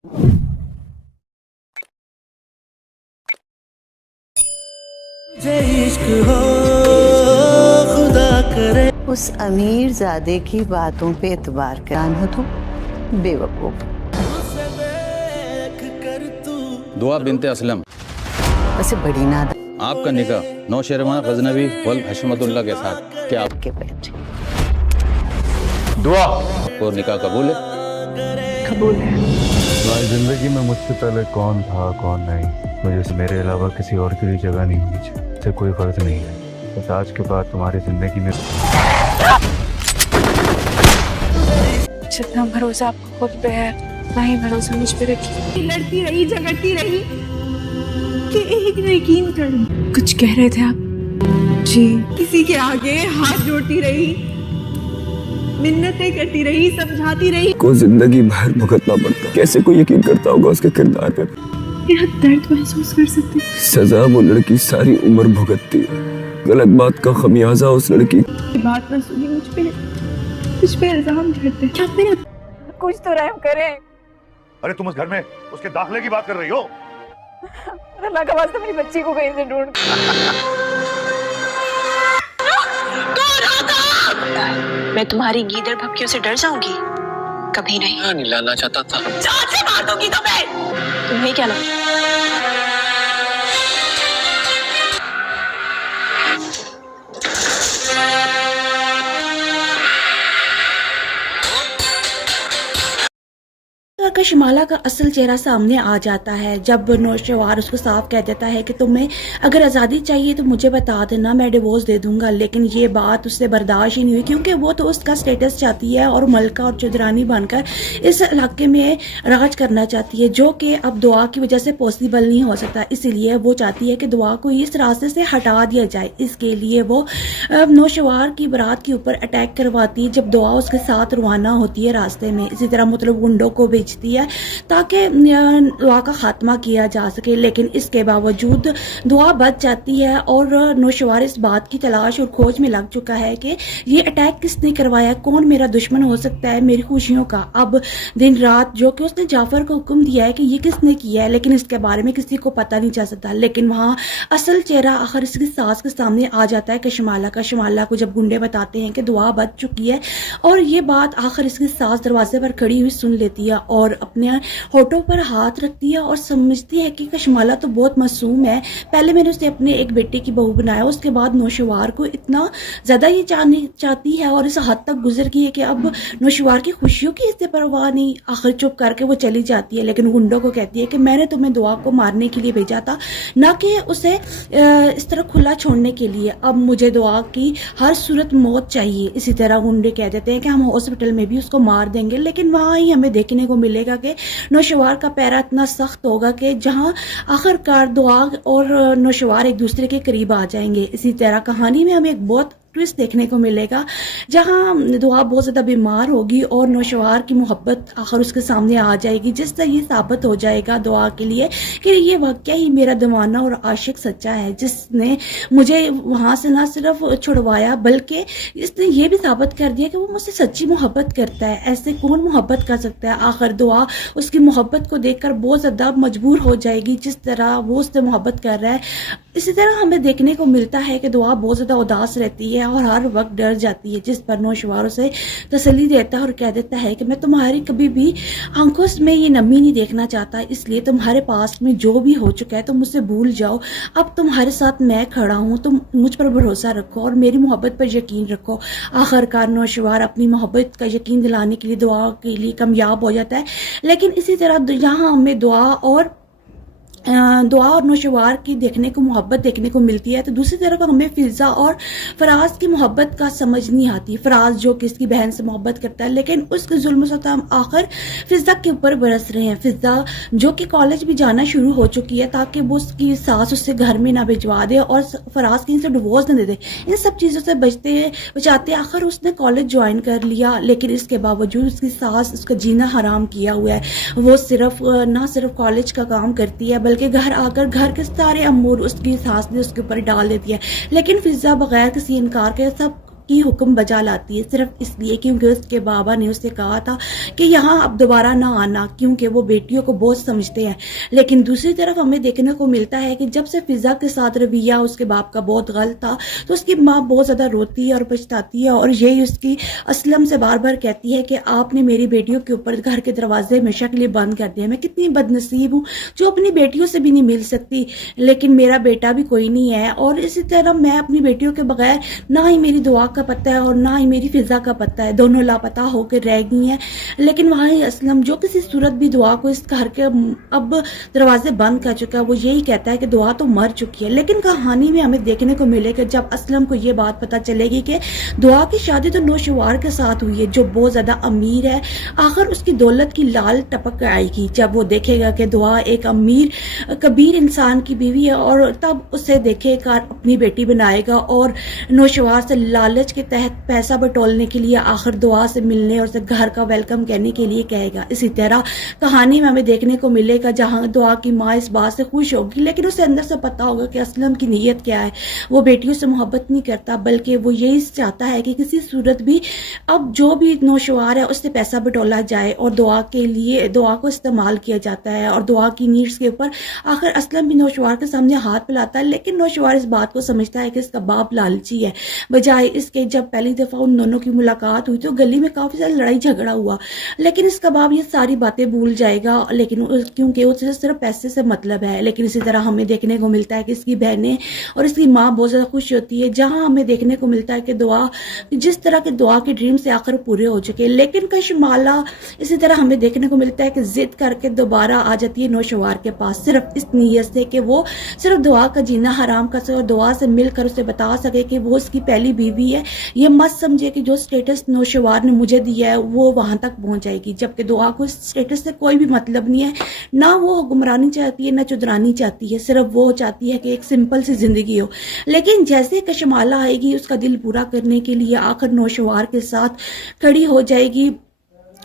इश्क हो खुदा करे। उस अमीर ज़ादे की बातों पे एतबार करान हो तो बेवकूफ। दुआ बिनते असलम, वैसे बड़ी नादा आपका निकाह नौशेरवान गजनवी वल हशमतुल्लाह के साथ, क्या के बैठे। दुआ और निकाह कबूल है? कबूल है। तुम्हारी जिंदगी में मुझसे पहले कौन था कौन नहीं, मुझे से मेरे अलावा किसी और की भी जगह नहीं होनी चाहिए। इससे कोई फर्क नहीं है। बस आज के बाद तुम्हारी जिंदगी में जितना भरोसा आपको खुद पे है उतना ही भरोसा मुझ पे रखिए। लड़ती रही झगड़ती रही कि एक ने यकीन कर कुछ कह रहे थे आप? जी। किसी के आगे हाथ जोड़ती रही, मिन्नतें करती रही, समझाती रही। को जिंदगी भर भुगतना पड़ता, कैसे कोई यकीन करता होगा उसके किरदार पर। मेरा दर्द महसूस कर सकते। सजा वो लड़की सारी उम्र भुगतती है, गलत बात का खमियाजा उस लड़की। बात ना सुनी, मुझ पे इल्जाम ढाते। क्या मेरा कुछ तो रहम करें। अरे तुम उस घर में उसके दाखिले की बात कर रही हो? अल्लाह का वास्ता मेरी बच्ची को कहीं से ढूंढ। मैं तुम्हारी गीदड़ भपकियों से डर जाऊंगी? कभी नहीं। नहीं लाना चाहता था। जान से मार दूंगी तुम्हें। तुम्हें क्या लगता है? कशमाला का असल चेहरा सामने आ जाता है जब नौशवार उसको साफ कह देता है कि तुम्हें अगर आज़ादी चाहिए तो मुझे बता देना, मैं डिवोर्स दे दूंगा। लेकिन ये बात उससे बर्दाश्त ही नहीं हुई क्योंकि वो तो उसका स्टेटस चाहती है और मलका और चौधरानी बनकर इस इलाके में राज करना चाहती है, जो कि अब दुआ की वजह से पॉसिबल नहीं हो सकता। इसीलिए वो चाहती है कि दुआ को इस रास्ते से हटा दिया जाए। इसके लिए वो नौशवार की बारात के ऊपर अटैक करवाती है जब दुआ उसके साथ रवाना होती है रास्ते में। इसी तरह मतलब गुंडों को भेजती है ताकि दुआ का खात्मा किया जा सके, लेकिन इसके बावजूद दुआ बच जाती है और नौशवार इस बात की तलाश और खोज में लग चुका है कि ये अटैक किसने करवाया, कौन मेरा दुश्मन हो सकता है मेरी खुशियों का। अब दिन रात जो कि उसने जाफर को हुक्म दिया है कि ये किसने किया है, लेकिन इसके बारे में किसी को पता नहीं चल सकता। लेकिन वहाँ असल चेहरा आखिर इसकी सास के सामने आ जाता है कशमाला का। कशमाला को जब गुंडे बताते हैं कि दुआ बच चुकी है और ये बात आखिर इसकी सास दरवाजे पर खड़ी हुई सुन लेती है और अपने होठों पर हाथ रखती है और समझती है कि कशमाला तो बहुत मासूम है। पहले मैंने उसे अपने एक बेटे की बहू बनाया, उसके बाद नौशवार को इतना ज़्यादा ये चाहती है और इस हद तक गुजर गई है कि अब नौशवार की खुशियों की इससे परवाह नहीं। आखिर चुप करके वो चली जाती है, लेकिन गुंडों को कहती है कि मैंने तुम्हें दुआ को मारने के लिए भेजा था, ना कि उसे इस तरह खुला छोड़ने के लिए। अब मुझे दुआ की हर सूरत मौत चाहिए। इसी तरह गुंडे कह देते हैं कि हम हॉस्पिटल में भी उसको मार देंगे, लेकिन वहाँ ही हमें देखने को मिलेगा कि नौशवार का पैरा इतना सख्त होगा कि जहां आखिरकार दुआ और नौशवार एक दूसरे के करीब आ जाएंगे। इसी तरह कहानी में हमें एक बहुत ट्विस्ट देखने को मिलेगा जहां दुआ बहुत ज़्यादा बीमार होगी और नौशवार की मोहब्बत आखिर उसके सामने आ जाएगी, जिससे ये साबित हो जाएगा दुआ के लिए कि ये वाकई ही मेरा दीवाना और आशिक सच्चा है, जिसने मुझे वहाँ से ना सिर्फ छुड़वाया बल्कि इसने ये भी साबित कर दिया कि वो मुझसे सच्ची मोहब्बत करता है। ऐसे कौन मोहब्बत कर सकता है। आखिर दुआ उसकी मोहब्बत को देखकर बहुत ज़्यादा मजबूर हो जाएगी जिस तरह वो उससे मोहब्बत कर रहा है। इसी तरह हमें देखने को मिलता है कि दुआ बहुत ज़्यादा उदास रहती है और हर वक्त डर जाती है, जिस पर नौशवार उसे तसल्ली देता है और कह देता है कि मैं तुम्हारी कभी भी आंखों में ये नमी नहीं देखना चाहता, इसलिए तुम्हारे पास में जो भी हो चुका है तुम मुझसे भूल जाओ। अब तुम्हारे साथ मैं खड़ा हूँ, तुम मुझ पर भरोसा रखो और मेरी मोहब्बत पर यकीन रखो। आखिरकार नौशवार अपनी मोहब्बत का यकीन दिलाने के लिए दुआ के लिए कामयाब हो जाता है। लेकिन इसी तरह यहाँ हमें दुआ और नौशवार की देखने को मोहब्बत देखने को मिलती है, तो दूसरी तरफ हमें फिजा और फराज की मोहब्बत का समझ नहीं आती। फराज जो कि इसकी बहन से मोहब्बत करता है, लेकिन उसके जुल्म सितम आखिर फिजा के ऊपर बरस रहे हैं। फिजा जो कि कॉलेज भी जाना शुरू हो चुकी है ताकि वो उसकी सास उससे घर में ना भिजवा दे और फराज की इनसे डिवोर्स न दे दे। इन सब चीज़ों से बचाते आखिर उसने कॉलेज ज्वाइन कर लिया, लेकिन इसके बावजूद उसकी सास उसका जीना हराम किया हुआ है। वो ना सिर्फ कॉलेज का काम करती है बल्कि घर आकर घर के सारे अमूर उसकी सास ने उसके ऊपर डाल देती है। लेकिन फिजा बगैर किसी इनकार के सब کی حکم بجا لاتی ہے صرف اس لیے کیونکہ اس کے بابا نے اسے کہا تھا کہ یہاں اب دوبارہ نہ آنا، کیونکہ وہ بیٹیوں کو بہت سمجھتے ہیں۔ لیکن دوسری طرف ہمیں دیکھنے کو ملتا ہے کہ جب سے فضا کے ساتھ رویہ اس کے باپ کا بہت غلط تھا تو اس کی ماں بہت زیادہ روتی ہے اور پچھتاتی ہے، اور یہی اس کی اسلم سے بار بار کہتی ہے کہ آپ نے میری بیٹیوں کے اوپر گھر کے دروازے ہمیشہ کے لیے بند کر دیا، میں کتنی بد نصیب ہوں جو اپنی بیٹیوں سے بھی نہیں مل سکتی، لیکن میرا بیٹا بھی کوئی نہیں ہے۔ اور اسی طرح میں اپنی بیٹیوں کے بغیر نہ ہی میری دعا کا پتہ ہے اور نہ ہی میری فضا کا پتہ ہے، دونوں لاپتہ ہو کے رہ گئی ہیں۔ لیکن وہاں اسلم جو کسی صورت بھی دعا کو اس گھر کے اب دروازے بند کر چکا ہے، وہ یہی کہتا ہے کہ دعا تو مر چکی ہے۔ لیکن کہانی میں ہمیں دیکھنے کو ملے کہ جب اسلم کو یہ بات پتہ چلے گی کہ دعا کی شادی تو نوشوار کے ساتھ ہوئی ہے جو بہت زیادہ امیر ہے، آخر اس کی دولت کی لال ٹپک آئے گی جب وہ دیکھے گا کہ دعا ایک امیر کبیر انسان کی بیوی ہے، اور تب اسے دیکھے گا اپنی بیٹی بنائے گا اور نوشوار سے لالچ کے تحت پیسہ بٹولنے کے لیے آخر دعا سے ملنے اور اسے گھر کا ویلکم کہنے کے لیے کہے گا۔ اسی طرح کہانی میں ہمیں دیکھنے کو ملے گا جہاں دعا کی ماں اس بات سے خوش ہوگی، لیکن اسے اندر سے پتا ہوگا کہ اسلم کی نیت کیا ہے، وہ بیٹیوں سے محبت نہیں کرتا بلکہ وہ یہی چاہتا ہے کہ کسی صورت بھی اب جو بھی نوشوار ہے اس سے پیسہ بٹولا جائے اور دعا کے لیے دعا کو استعمال کیا جاتا ہے، اور دعا کی نیڈس کے اوپر آخر اسلم بھی نوشوار کے سامنے ہاتھ پھیلاتا ہے۔ لیکن نوشوار اس بات کو سمجھتا ہے کہ اس کا باپ لالچی ہے، بجائے اس کے جب پہلی دفعہ ان دونوں کی ملاقات ہوئی تو گلی میں کافی زیادہ لڑائی جھگڑا ہوا، لیکن اس کا باپ یہ ساری باتیں بھول جائے گا، لیکن کیونکہ اسے صرف پیسے سے مطلب ہے۔ لیکن اسی طرح ہمیں دیکھنے کو ملتا ہے کہ اس کی بہنیں اور اس کی ماں بہت زیادہ خوش ہوتی ہے، جہاں ہمیں دیکھنے کو ملتا ہے کہ دعا جس طرح کے دعا کے ڈریم سے آخر پورے ہو چکے، لیکن کشمالہ اسی طرح ہمیں دیکھنے کو ملتا ہے کہ ضد کر کے دوبارہ آ جاتی ہے نوشوار کے پاس صرف اس نیت سے کہ وہ صرف دعا کا جینا حرام کر سکے اور دعا سے مل کر اسے بتا سکے کہ وہ اس کی پہلی بیوی ہے۔ یہ مت سمجھے کہ جو سٹیٹس نوشوار نے مجھے دیا ہے وہ وہاں تک پہنچ جائے گی، جبکہ دعا کو اس سٹیٹس سے کوئی بھی مطلب نہیں ہے، نہ وہ حکمرانی چاہتی ہے نہ چودرانی چاہتی ہے، صرف وہ چاہتی ہے کہ ایک سمپل سی زندگی ہو۔ لیکن جیسے کشمالہ آئے گی اس کا دل پورا کرنے کے لیے آخر نوشوار کے ساتھ کھڑی ہو جائے گی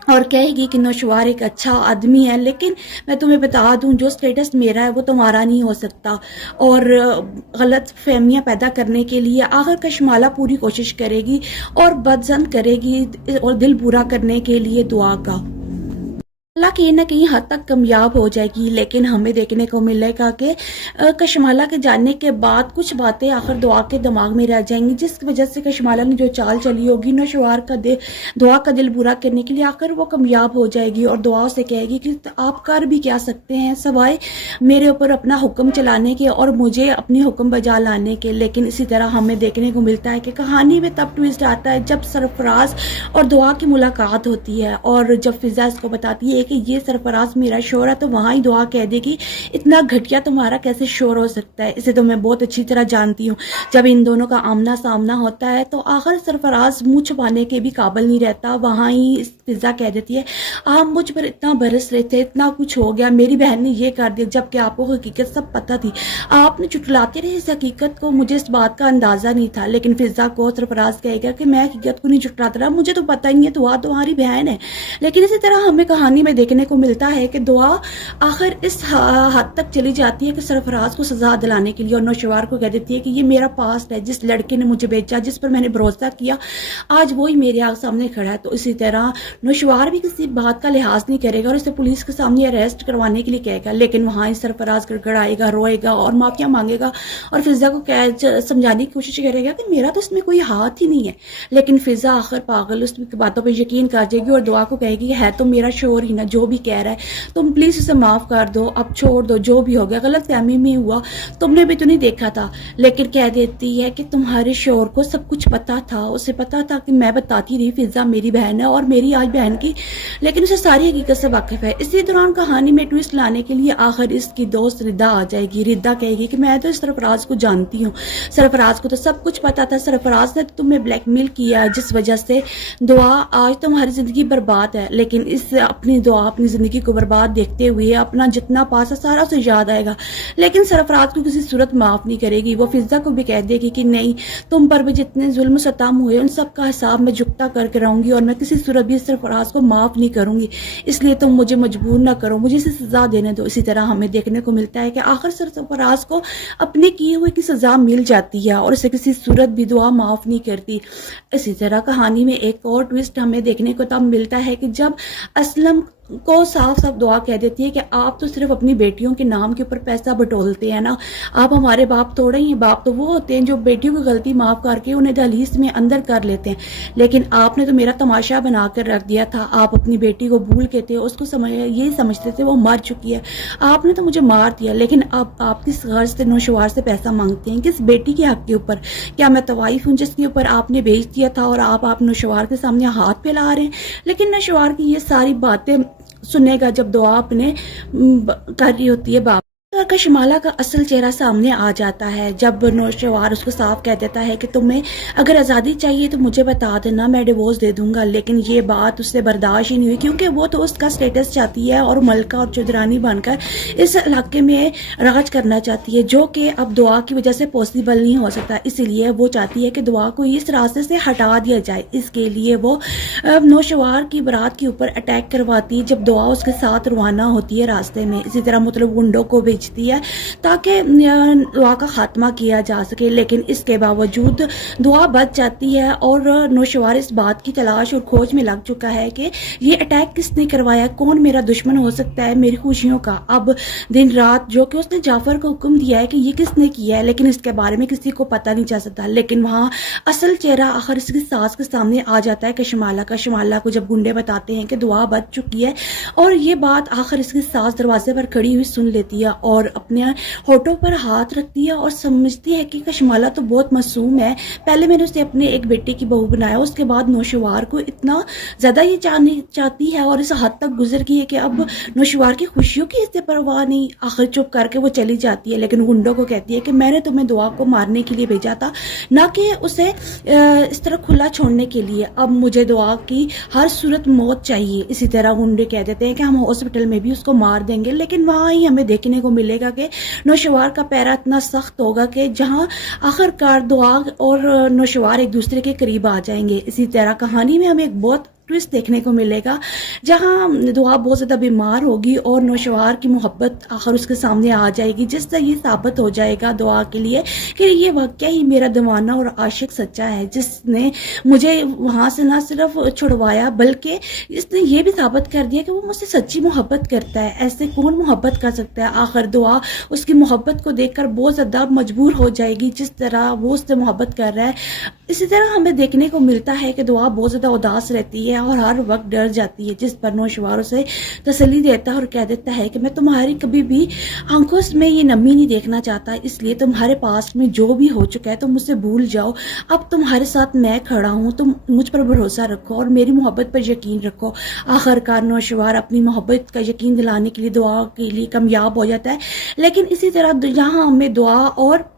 اور کہے گی کہ نوشوار ایک اچھا آدمی ہے، لیکن میں تمہیں بتا دوں جو سٹیٹس میرا ہے وہ تمہارا نہیں ہو سکتا، اور غلط فہمیاں پیدا کرنے کے لیے آخر کشمالہ پوری کوشش کرے گی اور بدزن کرے گی اور دل پورا کرنے کے لیے دعا کا اللہ کہیں نہ کہیں حد تک کامیاب ہو جائے گی۔ لیکن ہمیں دیکھنے کو ملے گا کہ کشمالہ کے جاننے کے بعد کچھ باتیں آخر دعا کے دماغ میں رہ جائیں گی، جس کی وجہ سے کشمالہ نے جو چال چلی ہوگی نوشوار کا دعا کا دل برا کرنے کے لیے آخر وہ کامیاب ہو جائے گی اور دعا سے کہے گی کہ آپ کر بھی کیا سکتے ہیں سوائے میرے اوپر اپنا حکم چلانے کے اور مجھے اپنی حکم بجا لانے کے۔ لیکن اسی طرح ہمیں دیکھنے کو ملتا ہے کہ کہانی میں تب ٹویسٹ آتا ہے جب سرفراز اور دعا کی ملاقات ہوتی ہے، اور جب فضا اس کو بتاتی ہے کہ یہ سرفراز میرا شوہر ہے تو وہاں ہی دعا کہہ دے گی اتنا گھٹیا تمہارا کیسے شوہر ہو سکتا ہے، اسے تو میں بہت اچھی طرح جانتی ہوں۔ جب ان دونوں کا آمنا سامنا ہوتا ہے تو آخر سرفراز منہ چھپانے کے بھی قابل نہیں رہتا، وہاں ہی فضا کہہ دیتی ہے آپ مجھ پر اتنا برس رہے تھے، اتنا کچھ ہو گیا، میری بہن نے یہ کر دیا، جبکہ آپ کو حقیقت سب پتہ تھی، آپ نے چٹلاتے رہے اس حقیقت کو، مجھے اس بات کا اندازہ نہیں تھا۔ لیکن فضا کو سرفراز کہے گا کہ میں حقیقت کو نہیں چٹلاتا رہا، مجھے تو پتہ ہی نہیں ہے، دعا تمہاری بہن ہے۔ لیکن اسی طرح ہمیں کہانی میں دیکھنے کو ملتا ہے کہ دعا آخر اس حد تک چلی جاتی ہے کہ سرفراز کو سزا دلانے کے لیے اور نوشوار کو کہہ دیتی ہے کہ یہ میرا پاسٹ ہے، جس لڑکے نے مجھے بیچا، جس پر میں نے بھروسہ کیا، آج وہی میرے آنکھ سامنے کھڑا ہے۔ تو اسی طرح نوشوار بھی کسی بات کا لحاظ نہیں کرے گا اور اسے پولیس کے سامنے اریسٹ کروانے کے لیے کہے گا، لیکن وہاں سرفراز گڑگڑائے گا، روئے گا اور معافیا مانگے گا اور فضا کو سمجھانے کی کوشش کرے گا کہ میرا تو اس میں کوئی ہاتھ ہی نہیں ہے۔ لیکن فضا آخر پاگل اس کی باتوں پہ یقین کر جائے گی اور دعا کو کہے گی ہے تو میرا شوہر ہی نا، جو بھی کہہ رہا ہے تم پلیز اسے معاف کر دو، اب چھوڑ دو، جو بھی ہو گیا غلط فہمی میں ہوا، تم نے بھی تو نہیں دیکھا تھا۔ لیکن کہہ دیتی ہے کہ تمہارے شوہر کو سب کچھ پتا تھا، اسے پتا تھا کہ میں بتاتی رہی فضا میری بہن ہے اور میری آج بہن کی، لیکن اسے ساری حقیقت سے واقف ہے۔ اسی دوران کہانی میں ٹویسٹ لانے کے لیے آخر اس کی دوست ردا آ جائے گی۔ ردا کہے گی کہ میں تو سرفراز کو جانتی ہوں، سرفراز کو تو سب کچھ پتا تھا، سرفراز نے تمہیں بلیک میل کیا جس وجہ سے دعا آج تمہاری زندگی برباد ہے۔ لیکن اس اپنی دعا दुआ अपनी ज़िंदगी को बर्बाद देखते हुए अपना जितना पासा सारा उसे याद आएगा, लेकिन सरफराज को किसी सूरत माफ़ नहीं करेगी। वो फिज़ा को भी कह देगी कि नहीं, तुम पर भी जितने जुल्म सताम हुए उन सब का हिसाब मैं झुकता करके रहूँगी और मैं किसी सूरत भी सरफराज को माफ़ नहीं करूँगी, इसलिए तुम मुझे मजबूर ना करो, मुझे इसे सज़ा देने दो। इसी तरह हमें देखने को मिलता है कि आखिर सरफराज को अपने किए हुए की सज़ा मिल जाती है और उसे किसी सूरत भी दुआ माफ़ नहीं करती। इसी तरह कहानी में एक और ट्विस्ट हमें देखने को तब मिलता है कि जब असलम को साफ साफ दुआ कह देती है कि आप तो सिर्फ अपनी बेटियों के नाम के ऊपर पैसा बटोलते हैं ना, आप हमारे बाप थोड़े ही, बाप तो वो होते हैं जो बेटियों की गलती माफ़ करके उन्हें दहलीज में अंदर कर लेते हैं, लेकिन आपने तो मेरा तमाशा बना कर रख दिया था। आप अपनी बेटी को भूल के थे, उसको ये समझते थे वो मर चुकी है, आपने तो मुझे मार दिया, लेकिन अब आप किस गर्ज से नौशवार से पैसा मांगते हैं, किस बेटी के हक के ऊपर? क्या मैं तवाइफ हूँ जिसके ऊपर आपने भेज दिया था और आप नौशवार के सामने हाथ फैला रहे हैं? लेकिन नौशवार की ये सारी बातें सुनेगा जब दुआ अपने कर रही होती है बाप का। शमाला का असल चेहरा सामने आ जाता है जब नौशवार उसको साफ कह देता है कि तुम्हें अगर आज़ादी चाहिए तो मुझे बता देना, मैं डिवोर्स दे दूंगा। लेकिन ये बात उससे बर्दाश्त ही नहीं हुई क्योंकि वो तो उसका स्टेटस चाहती है और मलका और चौधरानी बनकर इस इलाके में राज करना चाहती है, जो कि अब दुआ की वजह से पॉसिबल नहीं हो सकता। इसीलिए वो चाहती है कि दुआ को इस रास्ते से हटा दिया जाए। इसके लिए वो नौशवार की बारात के ऊपर अटैक करवाती है जब दुआ उसके साथ रवाना होती है रास्ते में। इसी तरह मतलब गुंडों को भेजती है ताकि दुआ का खात्मा किया जा सके, लेकिन इसके बावजूद दुआ बच जाती है और नौशवार इस बात की तलाश और खोज में लग चुका है कि ये अटैक किसने करवाया, कौन मेरा दुश्मन हो सकता है मेरी खुशियों का। अब दिन रात जो कि उसने जाफर को हुक्म दिया है कि ये किसने किया है, लेकिन इसके बारे में किसी को पता नहीं चल सकता। लेकिन वहाँ असल चेहरा आखिर इसकी सास के सामने आ जाता है कि शमाला को जब गुंडे बताते हैं कि दुआ बच चुकी है, और ये बात आखिर इसकी सास दरवाजे पर खड़ी हुई सुन लेती है और अपने होठों पर हाथ रखती है और समझती है कि कशमाला तो बहुत मासूम है, पहले मैंने उसे अपने एक बेटे की बहू बनाया, उसके बाद नौशवार को इतना ज्यादा ये चाहती है और इस हद तक गुजर गई है कि अब नौशवार की खुशियों की इससे परवाह नहीं। आखिर चुप करके वो चली जाती है, लेकिन गुंडों को कहती है कि मैंने तुम्हें दुआ को मारने के लिए भेजा था, ना कि उसे इस तरह खुला छोड़ने के लिए। अब मुझे दुआ की हर सूरत मौत चाहिए। इसी तरह गुंडे कह देते हैं कि हम हॉस्पिटल में भी उसको मार देंगे, लेकिन वहाँ ही हमें देखने को मिलेगा कि नौशवार का पैरा इतना सख्त होगा कि जहां आखिरकार दुआ और नौशवार एक दूसरे के करीब आ जाएंगे। इसी तरह कहानी में हमें एक बहुत ट्विस्ट देखने को मिलेगा जहां दुआ बहुत ज़्यादा बीमार होगी और नौशवार की मोहब्बत आखिर उसके सामने आ जाएगी, जिससे ये साबित हो जाएगा दुआ के लिए कि ये वाकई ही मेरा दीवाना और आशिक सच्चा है, जिसने मुझे वहाँ से ना सिर्फ छुड़वाया बल्कि इसने ये भी साबित कर दिया कि वो मुझसे सच्ची मोहब्बत करता है। ऐसे कौन मोहब्बत कर सकता है? आखिर दुआ उसकी मोहब्बत को देखकर बहुत ज़्यादा मजबूर हो जाएगी जिस तरह वो उससे मोहब्बत कर रहा है। इसी तरह हमें देखने को मिलता है कि दुआ बहुत ज़्यादा उदास रहती है और हर वक्त डर जाती है, जिस पर नौशवार उसे तसल्ली देता है और कह देता है कि मैं तुम्हारी कभी भी आंखों में ये नमी नहीं देखना चाहता, इसलिए तुम्हारे पास में जो भी हो चुका है तुम मुझसे भूल जाओ, अब तुम्हारे साथ मैं खड़ा हूँ, तुम मुझ पर भरोसा रखो और मेरी मोहब्बत पर यकीन रखो। आखिरकार नौशवार अपनी मोहब्बत का यकीन दिलाने के लिए दुआ के लिए कामयाब हो जाता है। लेकिन इसी तरह यहाँ हमें दुआ और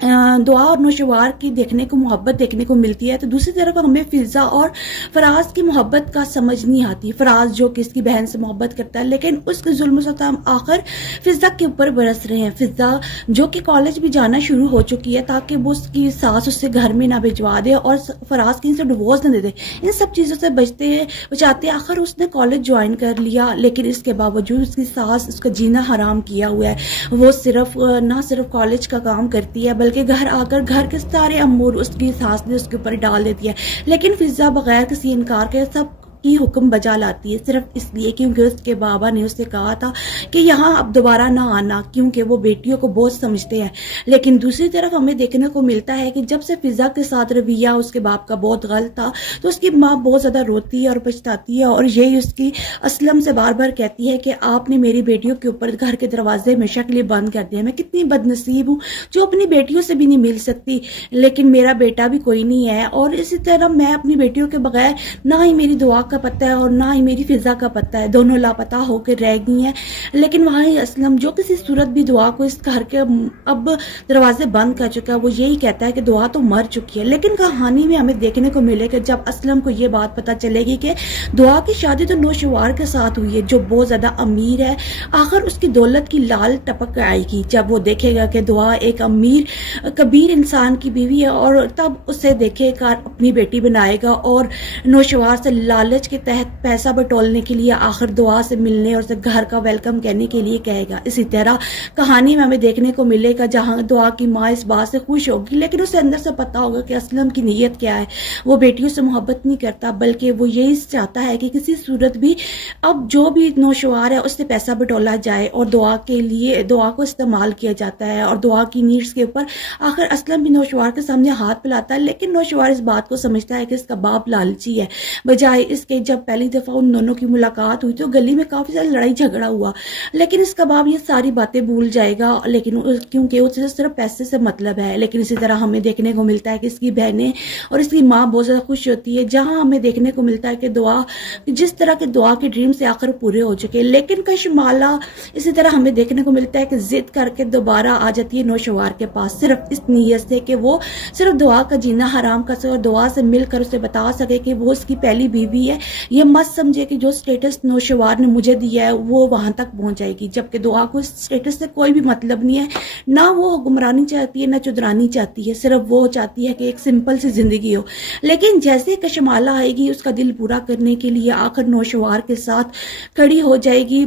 नौशवार की देखने को मोहब्बत देखने को मिलती है, तो दूसरी तरफ हमें फिजा और फराज की मोहब्बत का समझ नहीं आती। फराज जो कि इसकी बहन से मोहब्बत करता है, लेकिन उसके जुल्म सताम आखिर फिजा के ऊपर बरस रहे हैं। फिजा जो कि कॉलेज भी जाना शुरू हो चुकी है ताकि वो उसकी सास उससे घर में ना भिजवा दे और फराज की इनसे डिवोर्स न दे दे, इन सब चीज़ों से बचाते आखिर उसने कॉलेज ज्वाइन कर लिया। लेकिन इसके बावजूद उसकी सास उसका जीना हराम किया हुआ है। वो ना सिर्फ कॉलेज का काम करती है बल्कि घर आकर घर के सारे अमूर उसकी सास ने उसके ऊपर डाल देती है। लेकिन फिजा बगैर किसी इनकार के सब की हुक्म बजा लाती है, सिर्फ इसलिए क्योंकि उसके बाबा ने उससे कहा था कि यहाँ अब दोबारा ना आना, क्योंकि वो बेटियों को बहुत समझते हैं। लेकिन दूसरी तरफ हमें देखने को मिलता है कि जब से फिजा के साथ रवैया उसके बाप का बहुत गलत था, तो उसकी माँ बहुत ज़्यादा रोती है और पछताती है और यही उसकी असलम से बार बार कहती है कि आपने मेरी बेटियों के ऊपर घर के दरवाजे हमेशा के लिए बंद कर दिया। मैं कितनी बदनसीब हूँ जो अपनी बेटियों से भी नहीं मिल सकती, लेकिन मेरा बेटा भी कोई नहीं है और इसी तरह मैं अपनी बेटियों के बगैर ना ही मेरी दुआ کا پتہ ہے اور نہ ہی میری فضا کا پتہ ہے، دونوں لاپتہ ہو کے رہ گئی ہیں۔ لیکن وہاں اسلم جو کسی صورت بھی دعا کو اس گھر کے اب دروازے بند کر چکا ہے، وہ یہی کہتا ہے کہ دعا تو مر چکی ہے۔ لیکن کہانی میں ہمیں دیکھنے کو ملے کہ جب اسلم کو یہ بات پتہ چلے گی کہ دعا کی شادی تو نوشوار کے ساتھ ہوئی ہے جو بہت زیادہ امیر ہے، آخر اس کی دولت کی لال ٹپک آئے گی جب وہ دیکھے گا کہ دعا ایک امیر کبیر انسان کی بیوی ہے، اور تب اسے دیکھے گا اپنی بیٹی بنائے گا اور نوشوار سے لالچ کے تحت پیسہ بٹولنے کے لیے آخر دعا سے ملنے اور اسے گھر کا ویلکم کہنے کے لیے کہے گا۔ اسی طرح کہانی میں ہمیں دیکھنے کو ملے گا جہاں دعا کی ماں اس بات سے خوش ہوگی، لیکن اسے اندر سے پتا ہوگا کہ اسلم کی نیت کیا ہے، وہ بیٹیوں سے محبت نہیں کرتا بلکہ وہ یہی چاہتا ہے کہ کسی صورت بھی اب جو بھی نوشوار ہے اس سے پیسہ بٹولا جائے اور دعا کے لیے دعا کو استعمال کیا جاتا ہے، اور دعا کی نیڈس کے اوپر آخر اسلم بھی نوشوار کے سامنے ہاتھ پھیلاتا ہے۔ لیکن نوشوار اس بات کو سمجھتا ہے کہ اس کا باپ لالچی ہے، بجائے اس کے جب پہلی دفعہ ان دونوں کی ملاقات ہوئی تو گلی میں کافی زیادہ لڑائی جھگڑا ہوا، لیکن اس کا باپ یہ ساری باتیں بھول جائے گا لیکن کیونکہ اسے صرف پیسے سے مطلب ہے۔ لیکن اسی طرح ہمیں دیکھنے کو ملتا ہے کہ اس کی بہنیں اور اس کی ماں بہت زیادہ خوش ہوتی ہے، جہاں ہمیں دیکھنے کو ملتا ہے کہ دعا جس طرح کے دعا کے ڈریم سے آخر پورے ہو چکے، لیکن کشمالہ اسی طرح ہمیں دیکھنے کو ملتا ہے کہ ضد کر کے دوبارہ آ جاتی ہے نوشوار کے پاس، صرف اس نیت سے کہ وہ صرف دعا کا جینا حرام کر سکے اور دعا سے مل کر اسے بتا سکے کہ وہ اس کی پہلی بیوی ہے۔ یہ مت سمجھے کہ جو سٹیٹس نوشوار نے مجھے دیا ہے وہ وہاں تک پہنچ جائے گی، جبکہ دعا کو اس سٹیٹس سے کوئی بھی مطلب نہیں ہے، نہ وہ حکمرانی چاہتی ہے نہ چودرانی چاہتی ہے، صرف وہ چاہتی ہے کہ ایک سمپل سی زندگی ہو۔ لیکن جیسے کشمالہ آئے گی اس کا دل پورا کرنے کے لیے آخر نوشوار کے ساتھ کھڑی ہو جائے گی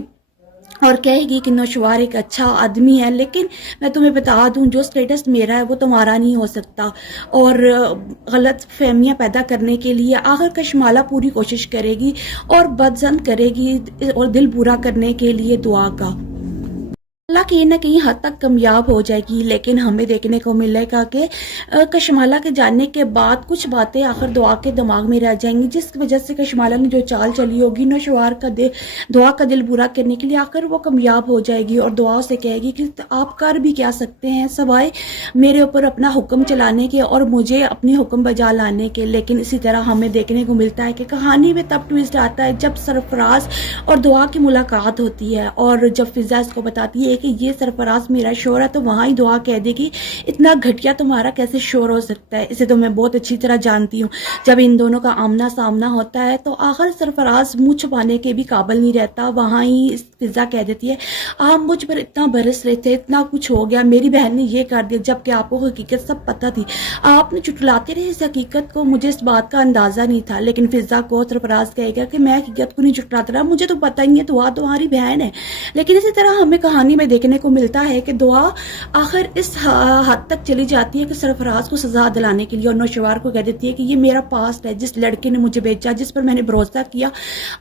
اور کہے گی کہ نوشوار ایک اچھا آدمی ہے، لیکن میں تمہیں بتا دوں جو سٹیٹس میرا ہے وہ تمہارا نہیں ہو سکتا، اور غلط فہمیاں پیدا کرنے کے لیے آخر کشمالہ پوری کوشش کرے گی اور بدظن کرے گی اور دل پورا کرنے کے لیے دعا کا اللہ کہیں نہ کہیں حد تک کامیاب ہو جائے گی۔ لیکن ہمیں دیکھنے کو ملے گا کہ کشمالہ کے جاننے کے بعد کچھ باتیں آخر دعا کے دماغ میں رہ جائیں گی، جس وجہ سے کشمالہ نے جو چال چلی ہوگی نوشوار کا دعا کا دل برا کرنے کے لیے آخر وہ کامیاب ہو جائے گی اور دعا سے کہے گی کہ آپ کر بھی کیا سکتے ہیں سوائے میرے اوپر اپنا حکم چلانے کے اور مجھے اپنی حکم بجا لانے کے۔ لیکن اسی طرح ہمیں دیکھنے کو ملتا ہے کہ کہانی میں تب ٹویسٹ آتا ہے جب سرفراز اور دعا کی ملاقات ہوتی ہے، اور جب فضا اس کو بتاتی ہے کہ یہ سرفراز میرا شوہر ہے تو وہاں ہی دعا کہہ دے گی اتنا گھٹیا تمہارا کیسے شوہر ہو سکتا ہے، اسے تو میں بہت اچھی طرح جانتی ہوں۔ جب ان دونوں کا آمنا سامنا ہوتا ہے تو آخر سرفراز منہ چھپانے کے بھی قابل نہیں رہتا، وہاں ہی فضا کہہ دیتی ہے آپ مجھ پر اتنا برس رہے تھے، اتنا کچھ ہو گیا، میری بہن نے یہ کر دیا، جبکہ آپ کو حقیقت سب پتہ تھی، آپ نے چٹلاتے رہے اس حقیقت کو، مجھے اس بات کا اندازہ نہیں تھا۔ لیکن فضا کو سرفراز کہے گا کہ میں حقیقت کو نہیں چٹلاتا رہا، مجھے تو پتہ ہی نہیں ہے دعا تمہاری بہن ہے۔ لیکن اسی طرح ہمیں کہانی میں دیکھنے کو ملتا ہے کہ دعا آخر اس حد تک چلی جاتی ہے کہ سرفراز کو سزا دلانے کے لیے اور نوشوار کو کہہ دیتی ہے کہ یہ میرا پاسٹ ہے، جس لڑکے نے مجھے بیچا، جس پر میں نے بھروسہ کیا،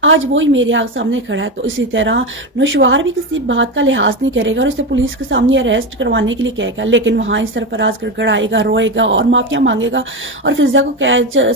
آج وہی میرے سامنے کھڑا ہے۔ تو اسی طرح نوشوار بھی کسی بات کا لحاظ نہیں کرے گا اور اسے پولیس کے سامنے اریسٹ کروانے کے لیے کہے گا، لیکن وہاں سرفراز گڑگڑائے گا، روئے گا اور معافیا مانگے گا اور فضا کو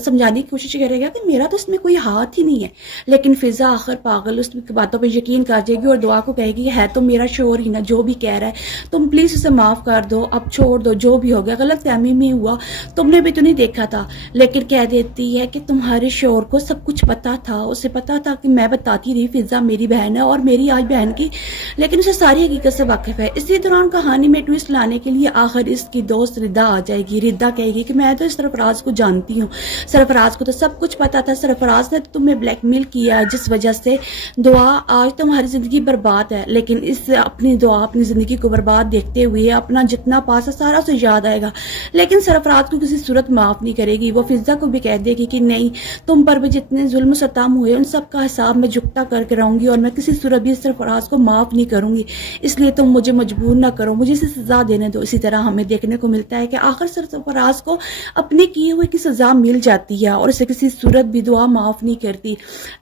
سمجھانے کی کوشش کرے گا کہ میرا تو اس میں کوئی ہاتھ ہی نہیں ہے۔ لیکن فضا آخر پاگل اس کی باتوں پہ یقین کر جائے گی اور دعا کو کہے گی ہے تو میرا شوہر ہی نا، جو بھی کہہ رہا ہے تم پلیز اسے معاف کر دو، اب چھوڑ دو، جو بھی ہو گیا غلط فہمی میں ہوا، تم نے بھی تو نہیں دیکھا تھا۔ لیکن کہہ دیتی ہے کہ تمہارے شوہر کو سب کچھ پتا تھا، اسے پتا تھا کہ میں بتاتی رہی فضا میری بہن ہے اور میری آج بہن کی، لیکن اسے ساری حقیقت سے واقف ہے۔ اسی دوران کہانی میں ٹویسٹ لانے کے لیے آخر اس کی دوست ردا آ جائے گی۔ ردا کہے گی کہ میں تو اس سرفراز کو جانتی ہوں، سرفراز کو تو سب کچھ پتا تھا، سرفراز نے تمہیں بلیک میل کیا جس وجہ سے دعا آج تمہاری زندگی برباد ہے۔ لیکن اس اپنی دعا اپنی زندگی کو برباد دیکھتے ہوئے اپنا جتنا پاس ہے سارا اسے یاد آئے گا، لیکن سرفراز کو کسی صورت معاف نہیں کرے گی۔ وہ فضا کو بھی کہہ دے گی کہ نہیں، تم پر بھی جتنے ظلم و ستم ہوئے ان سب کا حساب میں جھکتا کر کے رہوں گی اور میں کسی صورت بھی سرفراز کو معاف نہیں کروں گی، اس لیے تم مجھے مجبور نہ کرو، مجھے اسے سزا دینے دو۔ اسی طرح ہمیں دیکھنے کو ملتا ہے کہ آخر سرفراز کو اپنے کیے ہوئے کی سزا مل جاتی ہے اور اسے کسی صورت بھی دعا معاف نہیں کرتی۔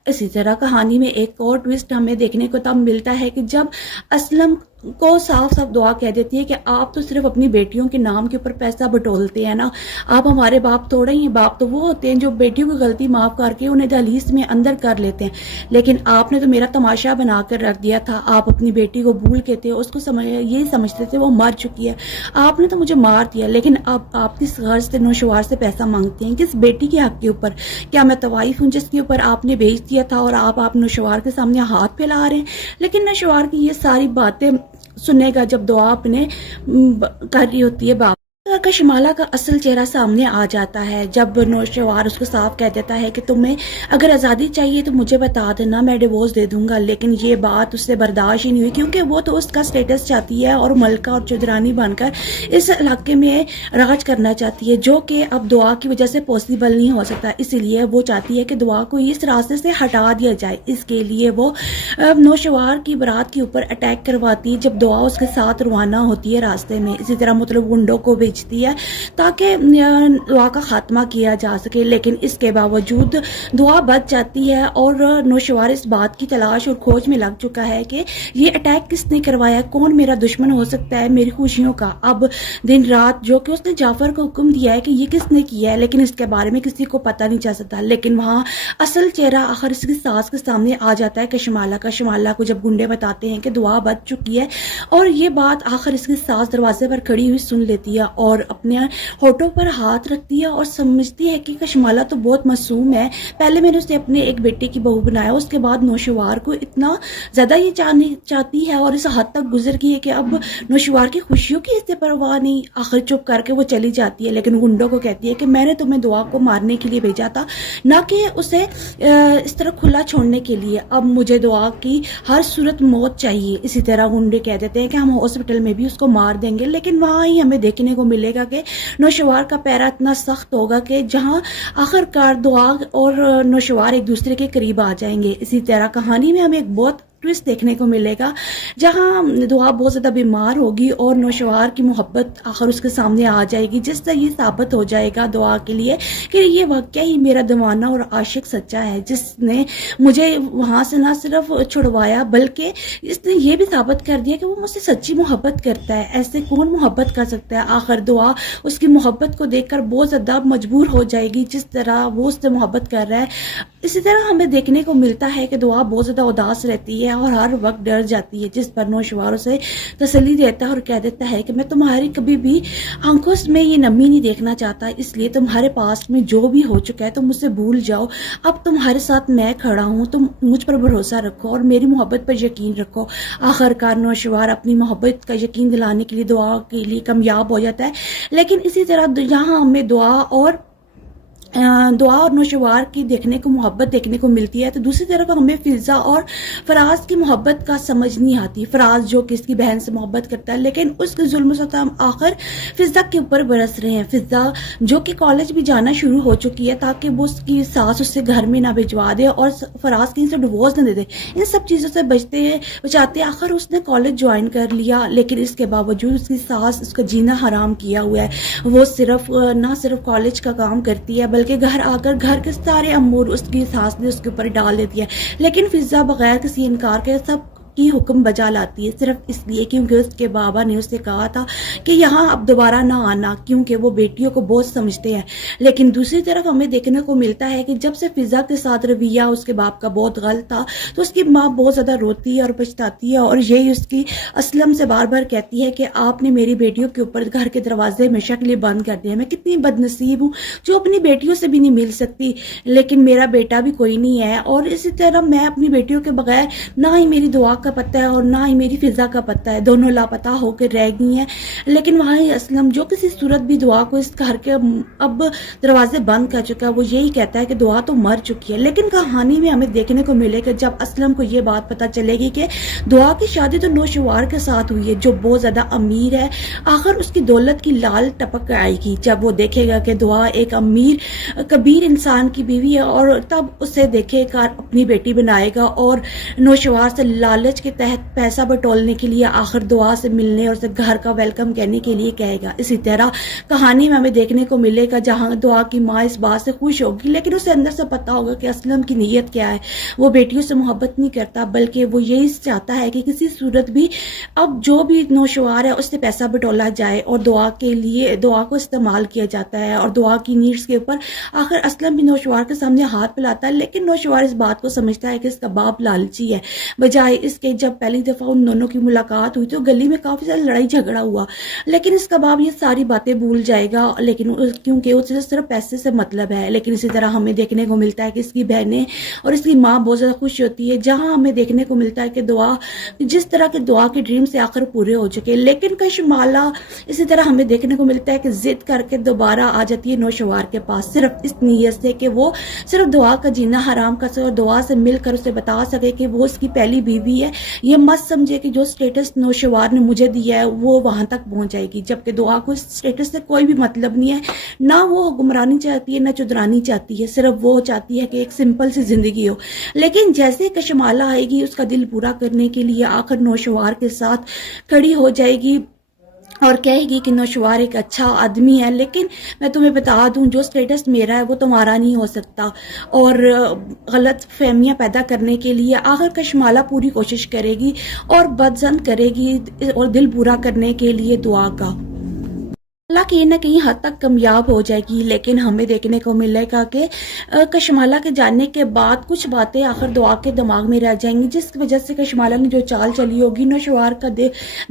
اسی طرح کہانی میں ایک اور ٹویسٹ ہمیں دیکھنے کو تب ملتا ہے کہ جب اسلم को साफ साफ दुआ कह देती है कि आप तो सिर्फ अपनी बेटियों के नाम के ऊपर पैसा बटोलते हैं ना, आप हमारे बाप थोड़े ही हैं। बाप तो वो होते हैं जो बेटियों की गलती माफ करके उन्हें दहलीज में अंदर कर लेते हैं, लेकिन आपने तो मेरा तमाशा बना कर रख दिया था। आप अपनी बेटी को भूल के थे, उसको यही समझते थे वो मर चुकी है, आपने तो मुझे मार दिया, लेकिन अब आप किस गर्ज से नौशवार से पैसा मांगते हैं, किस बेटी के हक के ऊपर? क्या मैं तवाइफ हूँ जिसके ऊपर आपने भेज दिया था और आप नौशवार के सामने हाथ फैला रहे हैं? लेकिन नौशवार की ये सारी बातें सुनेगा जब दुआ अपने कर रही होती है बाप का। शमाला का असल चेहरा सामने आ जाता है जब नौशवार उसको साफ कह देता है कि तुम्हें अगर आज़ादी चाहिए तो मुझे बता देना, मैं डिवोर्स दे दूंगा। लेकिन ये बात उससे बर्दाश्त ही नहीं हुई, क्योंकि वो तो उसका स्टेटस चाहती है और मलका और चौधरानी बनकर इस इलाके में राज करना चाहती है, जो कि अब दुआ की वजह से पॉसिबल नहीं हो सकता। इसीलिए वो चाहती है कि दुआ को इस रास्ते से हटा दिया जाए। इसके लिए वो नौशवार की बारात के ऊपर अटैक करवाती है जब दुआ उसके साथ रवाना होती है रास्ते में। इसी तरह मतलब गुंडों को भेजती है ताकि दुआ का खात्मा किया जा सके, लेकिन इसके बावजूद दुआ बच जाती है और नौशवार इस बात की तलाश और खोज में लग चुका है कि ये अटैक किसने करवाया, कौन मेरा दुश्मन हो सकता है मेरी खुशियों का। अब दिन रात जो कि उसने जाफर को हुक्म दिया है कि ये किसने किया है, लेकिन इसके बारे में किसी को पता नहीं चल सकता। लेकिन वहाँ असल चेहरा आखिर इसकी सास के सामने आ जाता है कि शमाला का। शमाला को जब गुंडे बताते हैं कि दुआ बच चुकी है, और ये बात आखिर इसकी सास दरवाजे पर खड़ी हुई सुन लेती है और अपने होठों पर हाथ रखती है और समझती है कि कशमाला तो बहुत मासूम है, पहले मैंने उसे अपने एक बेटे की बहू बनाया, उसके बाद नौशवार को इतना ज्यादा ये चाहती है और इस हद तक गुजर गई है कि अब नौशवार की खुशियों की इससे परवाह नहीं। आखिर चुप करके वो चली जाती है, लेकिन गुंडों को कहती है कि मैंने तुम्हें दुआ को मारने के लिए भेजा था, ना कि उसे इस तरह खुला छोड़ने के लिए। अब मुझे दुआ की हर सूरत मौत चाहिए। इसी तरह गुंडे कह देते हैं कि हम हॉस्पिटल में भी उसको मार देंगे, लेकिन वहाँ ही हमें देखने को मिलेगा कि नौशवार का पैरा इतना सख्त होगा कि जहां आखिरकार दुआ और नौशवार एक दूसरे के करीब आ जाएंगे। इसी तरह कहानी में हमें एक बहुत ट्विस्ट देखने को मिलेगा जहां दुआ बहुत ज़्यादा बीमार होगी और नौशवार की मोहब्बत आखिर उसके सामने आ जाएगी, जिससे ये साबित हो जाएगा दुआ के लिए कि ये वाकई ही मेरा दीवाना और आशिक सच्चा है, जिसने मुझे वहाँ से ना सिर्फ छुड़वाया बल्कि इसने ये भी साबित कर दिया कि वो मुझसे सच्ची मोहब्बत करता है। ऐसे कौन मोहब्बत कर सकता है? आखिर दुआ उसकी मोहब्बत को देखकर बहुत ज़्यादा मजबूर हो जाएगी जिस तरह वो उससे मोहब्बत कर रहा है। इसी तरह हमें देखने को मिलता है कि दुआ बहुत ज़्यादा उदास रहती है और हर वक्त डर जाती है, जिस पर नौशवार उसे तसल्ली देता है और कह देता है कि मैं तुम्हारी कभी भी आंखों में ये नमी नहीं देखना चाहता, इसलिए तुम्हारे पास में जो भी हो चुका है तुम मुझसे भूल जाओ। अब तुम्हारे साथ मैं खड़ा हूँ, तुम मुझ पर भरोसा रखो और मेरी मोहब्बत पर यकीन रखो। आखिरकार नौशवार अपनी मोहब्बत का यकीन दिलाने के लिए दुआ के लिए कामयाब हो जाता है। लेकिन इसी तरह यहाँ हमें दुआ और नौशवार की देखने को मोहब्बत देखने को मिलती है, तो दूसरी तरफ हमें फिजा और फराज की मोहब्बत का समझ नहीं आती। फराज जो कि इसकी बहन से मोहब्बत करता है, लेकिन उसके जुल्म सितम आखिर फिजा के ऊपर बरस रहे हैं। फिजा जो कि कॉलेज भी जाना शुरू हो चुकी है ताकि वो उसकी सास उससे घर में ना भिजवा दे और फराज की इनसे डिवोर्स न दे दे। इन सब चीज़ों से बचाते आखिर उसने कॉलेज ज्वाइन कर लिया, लेकिन इसके बावजूद उसकी सास उसका जीना हराम किया हुआ है। वो ना सिर्फ कॉलेज का काम करती है बल्कि घर आकर घर के सारे अमूर उसकी सास ने उसके ऊपर डाल देती है। लेकिन फिजा बगैर किसी इनकार के सब की हुक्म बजा लाती है, सिर्फ इसलिए क्योंकि उसके बाबा ने उससे कहा था कि यहाँ अब दोबारा ना आना, क्योंकि वो बेटियों को बहुत समझते हैं। लेकिन दूसरी तरफ हमें देखने को मिलता है कि जब से फिजा के साथ रवैया उसके बाप का बहुत गलत था, तो उसकी माँ बहुत ज़्यादा रोती है और पछताती है और यही उसकी असलम से बार बार कहती है कि आपने मेरी बेटियों के ऊपर घर के दरवाजे हमेशा के लिए बंद कर दिया। मैं कितनी बदनसीब हूँ जो अपनी बेटियों से भी नहीं मिल सकती, लेकिन मेरा बेटा भी कोई नहीं है। और इसी तरह मैं अपनी बेटियों के बगैर ना ही मेरी दुआ का पता है और ना ही मेरी फिजा का पता है, दोनों लापता होकर रह गई हैं। लेकिन वहाँ ही असलम जो किसी सूरत भी दुआ को इस घर के अब दरवाजे बंद कर चुका है, वो यही कहता है कि दुआ तो मर चुकी है। लेकिन कहानी में हमें देखने को मिलेगा जब असलम को ये बात पता चलेगी कि दुआ की शादी तो नौशवार के साथ हुई है जो बहुत ज़्यादा अमीर है, आखिर उसकी दौलत की लाल टपक आएगी जब वो देखेगा कि दुआ एक अमीर कबीर इंसान की बीवी है, और तब उसे देखेगा अपनी बेटी बनाएगा और नौशवार से लालच لالچ کے تحت پیسہ بٹولنے کے لیے آخر دعا سے ملنے اور اسے گھر کا ویلکم کہنے کے لیے کہے گا۔ اسی طرح کہانی میں ہمیں دیکھنے کو ملے گا جہاں دعا کی ماں اس بات سے خوش ہوگی لیکن اسے اندر سے پتا ہوگا کہ اسلم کی نیت کیا ہے۔ وہ بیٹیوں سے محبت نہیں کرتا بلکہ وہ یہی چاہتا ہے کہ کسی صورت بھی اب جو بھی نوشوار ہے اس سے پیسہ بٹولا جائے اور دعا کے لیے دعا کو استعمال کیا جاتا ہے اور دعا کی نیڈس کے اوپر آخر اسلم بھی نوشوار کے سامنے ہاتھ پھیلاتا ہے، لیکن نوشوار اس بات کو سمجھتا ہے کہ اس کا باپ لالچی ہے، بجائے اس کے جب پہلی دفعہ ان دونوں کی ملاقات ہوئی تو گلی میں کافی ساری لڑائی جھگڑا ہوا، لیکن اس کا باپ یہ ساری باتیں بھول جائے گا لیکن کیونکہ اسے صرف پیسے سے مطلب ہے۔ لیکن اسی طرح ہمیں دیکھنے کو ملتا ہے کہ اس کی بہنیں اور اس کی ماں بہت زیادہ خوش ہوتی ہے، جہاں ہمیں دیکھنے کو ملتا ہے کہ دعا جس طرح کے دعا کے ڈریم سے آخر پورے ہو چکے، لیکن کشمالہ اسی طرح ہمیں دیکھنے کو ملتا ہے کہ ضد کر کے دوبارہ آ جاتی ہے نوشوار کے پاس صرف اس نیت سے کہ وہ صرف دعا کا جینا حرام کر سکے اور دعا سے مل کر اسے بتا سکے کہ وہ اس کی پہلی بیوی ہے۔ یہ مت سمجھے کہ جو سٹیٹس نوشوار نے مجھے دیا ہے وہ وہاں تک پہنچ جائے گی، جبکہ دعا کو اس سٹیٹس سے کوئی بھی مطلب نہیں ہے، نہ وہ حکمرانی چاہتی ہے نہ چودرانی چاہتی ہے، صرف وہ چاہتی ہے کہ ایک سمپل سی زندگی ہو۔ لیکن جیسے کشمالہ آئے گی اس کا دل پورا کرنے کے لیے آخر نوشوار کے ساتھ کھڑی ہو جائے گی اور کہے گی کہ نوشوار ایک اچھا آدمی ہے، لیکن میں تمہیں بتا دوں جو سٹیٹس میرا ہے وہ تمہارا نہیں ہو سکتا، اور غلط فہمیاں پیدا کرنے کے لیے آخر کشمالہ پوری کوشش کرے گی اور بدظن کرے گی اور دل پورا کرنے کے لیے دعا کا اللہ کہیں نہ کہیں حد تک کامیاب ہو جائے گی۔ لیکن ہمیں دیکھنے کو ملے گا کہ کشمالہ کے جاننے کے بعد کچھ باتیں آخر دعا کے دماغ میں رہ جائیں گی، جس کی وجہ سے کشمالہ نے جو چال چلی ہوگی نوشوار کا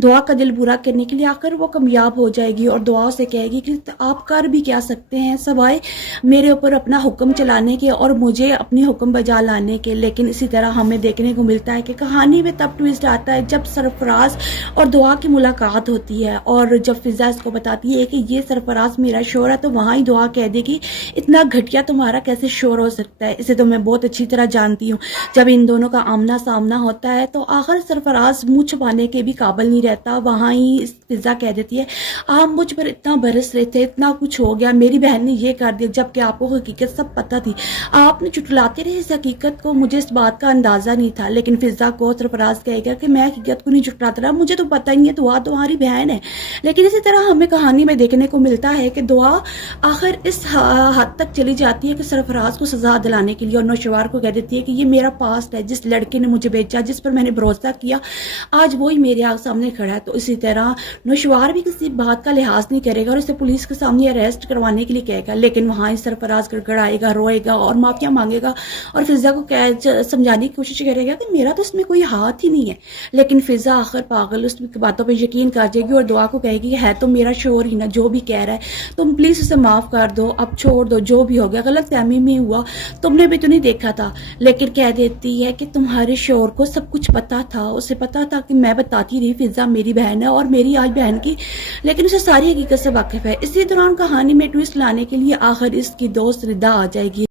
دعا کا دل برا کرنے کے لیے آخر وہ کامیاب ہو جائے گی اور دعا سے کہے گی کہ آپ کر بھی کیا سکتے ہیں سوائے میرے اوپر اپنا حکم چلانے کے اور مجھے اپنی حکم بجا لانے کے۔ لیکن اسی طرح ہمیں دیکھنے کو ملتا ہے کہ کہانی میں تب ٹویسٹ آتا ہے جب سرفراز اور دعا کی ملاقات ہوتی ہے، اور جب فضا اس کو بتاتی ہے کہ یہ سرفراز میرا شوہر ہے تو وہاں ہی دعا کہہ دے گی اتنا گھٹیا تمہارا کیسے شوہر ہو سکتا ہے، اسے تو میں بہت اچھی طرح جانتی ہوں۔ جب ان دونوں کا آمنا سامنا ہوتا ہے تو آخر سرفراز منہ چھپانے کے بھی قابل نہیں رہتا، وہاں ہی فضا کہہ دیتی ہے آپ مجھ پر اتنا برس رہے تھے، اتنا کچھ ہو گیا، میری بہن نے یہ کر دیا، جبکہ آپ کو حقیقت سب پتہ تھی، آپ نے چٹلاتے رہے اس حقیقت کو، مجھے اس بات کا اندازہ نہیں تھا۔ لیکن فضا کو سرفراز کہے گا کہ میں حقیقت کو نہیں چٹلاتا رہا، مجھے تو پتہ ہی نہیں ہے، دعا تمہاری بہن ہے۔ لیکن اسی طرح ہمیں کہانی میں دیکھنے کو ملتا ہے کہ دعا آخر اس حد تک چلی جاتی ہے کہ سرفراز کو سزا دلانے کے لیے اور نوشوار کو کہہ دیتی ہے کہ یہ میرا پاسٹ ہے، جس لڑکے نے مجھے بیچا، جس پر میں نے بھروسہ کیا، آج وہی میرے سامنے کھڑا ہے۔ تو اسی طرح نوشوار بھی کسی بات کا لحاظ نہیں کرے گا اور اسے پولیس کے سامنے اریسٹ کروانے کے لیے کہے گا، لیکن وہاں سرفراز گڑگڑائے گا، روئے گا اور معافیا مانگے گا اور فضا کو سمجھانے کی کوشش کرے گا کہ میرا تو اس میں کوئی ہاتھ ہی نہیں ہے۔ لیکن فضا آخر پاگل اس کی باتوں پہ یقین کر جائے گی اور دعا کو کہے گی ہے تو میرا شوہر ہی نا، جو بھی کہہ رہا ہے تم پلیز اسے معاف کر دو، اب چھوڑ دو، جو بھی ہو گیا غلط فہمی میں ہوا، تم نے بھی تو نہیں دیکھا تھا۔ لیکن کہہ دیتی ہے کہ تمہارے شوہر کو سب کچھ پتا تھا، اسے پتا تھا کہ میں بتاتی رہی فضا میری بہن ہے اور میری آج بہن کی، لیکن اسے ساری حقیقت سے واقف ہے۔ اسی دوران کہانی میں ٹویسٹ لانے کے لیے آخر اس کی دوست ردا آ جائے گی۔